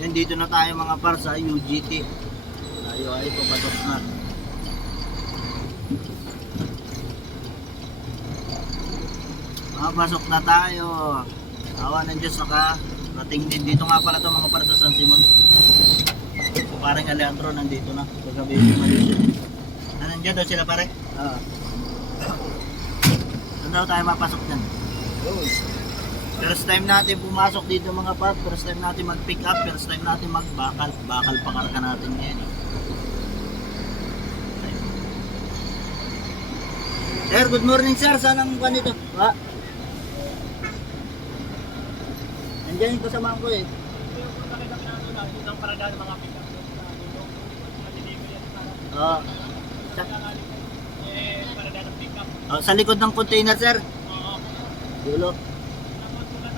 Yan, dito na tayo mga par sa UGT. Tayo ay papasok na. Papasok na tayo. Awa ng Diyos, nakarating din. Dito nga pala to mga par sa San Simon. So, parang Alejandro nandito na. Kagabi yung Malaysia. Nandiyan daw sila pare? Saan daw tayo mapasok dyan? First time natin pumasok dito mga par. First time natin mag pick up. First time natin magbakal. Bakal pakarga natin ngayon. Sir, good morning sir. Saan ang kuha nito? Ha? Nandiyan yung kasama ko eh. Ang parada ng mga pick-up parada ng pick-up. Sa likod ng container sir. Oo. Dulo.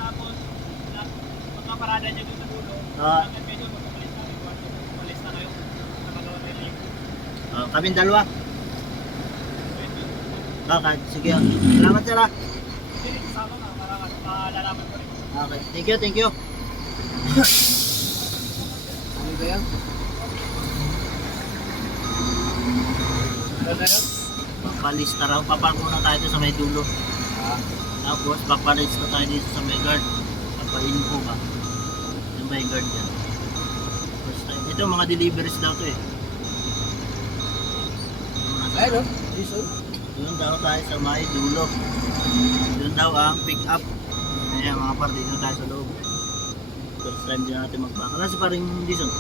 Tapos mga parada niya doon sa dulo. Bakit medyo umalis na kayo. Nakagawa tayo ng link. Kaming dalawa. Okay, sige. Salamat sir. Sige, kasama ka para malalaman ko rin. Okay, thank you. Ano ba yan? Papalista raw. Papark muna tayo dito sa may dulo. Tapos papalista tayo dito sa may guard. Papainfo ba? Yung ba yung guard yan? First time. Ito mga deliveries daw to eh. Ayun, diesel. Doon daw tayo sa may dulo. Doon daw ang pick up. Ayan mga par, dito tayo sa loob. First time din natin magbaka. Kasi parang Jason.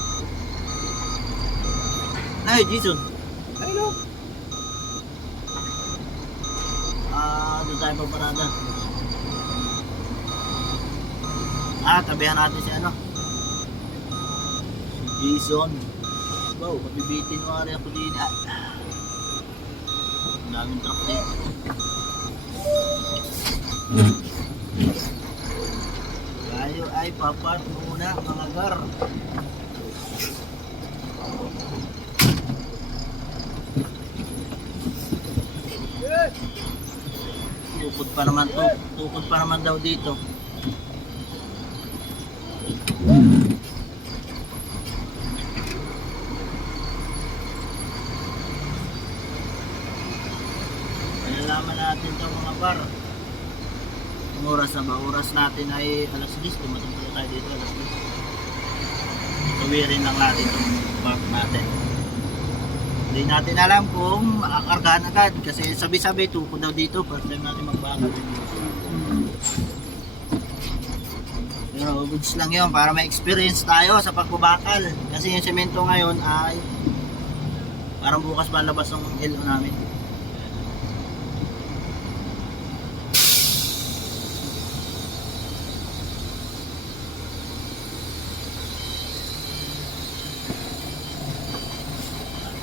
Ay, Jason. Ayun. Doon tayo paparada. Tabihan natin si ano. Si Jason. Wow, mabibitin mo nga rin ako din. Ang daming truck dito. Tayo ay papark muna mga gar. Tukod pa naman daw dito. Malalaman natin ito mga par. Ang oras na ba? Oras natin ay alas 10. Tumatang tayo dito alas 10. Tuwirin lang natin itong park natin. Hindi natin alam kung makakargahan agad kasi sabi-sabi tukod daw dito. First time natin magbakal. Pero goods lang yun para may experience tayo sa pagbabakal. Kasi yung semento ngayon ay parang bukas pa labas ng LO namin.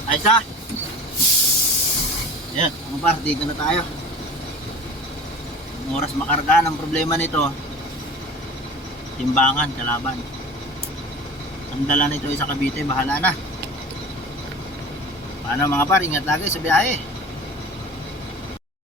Ayos na. Yan, mga par, dito na tayo. Ang oras makarga. Ang problema nito, timbangan, kalaban. Ang dala nito ay sa Cavite, bahala na. Paano mga par, ingat lagi sa biyahe.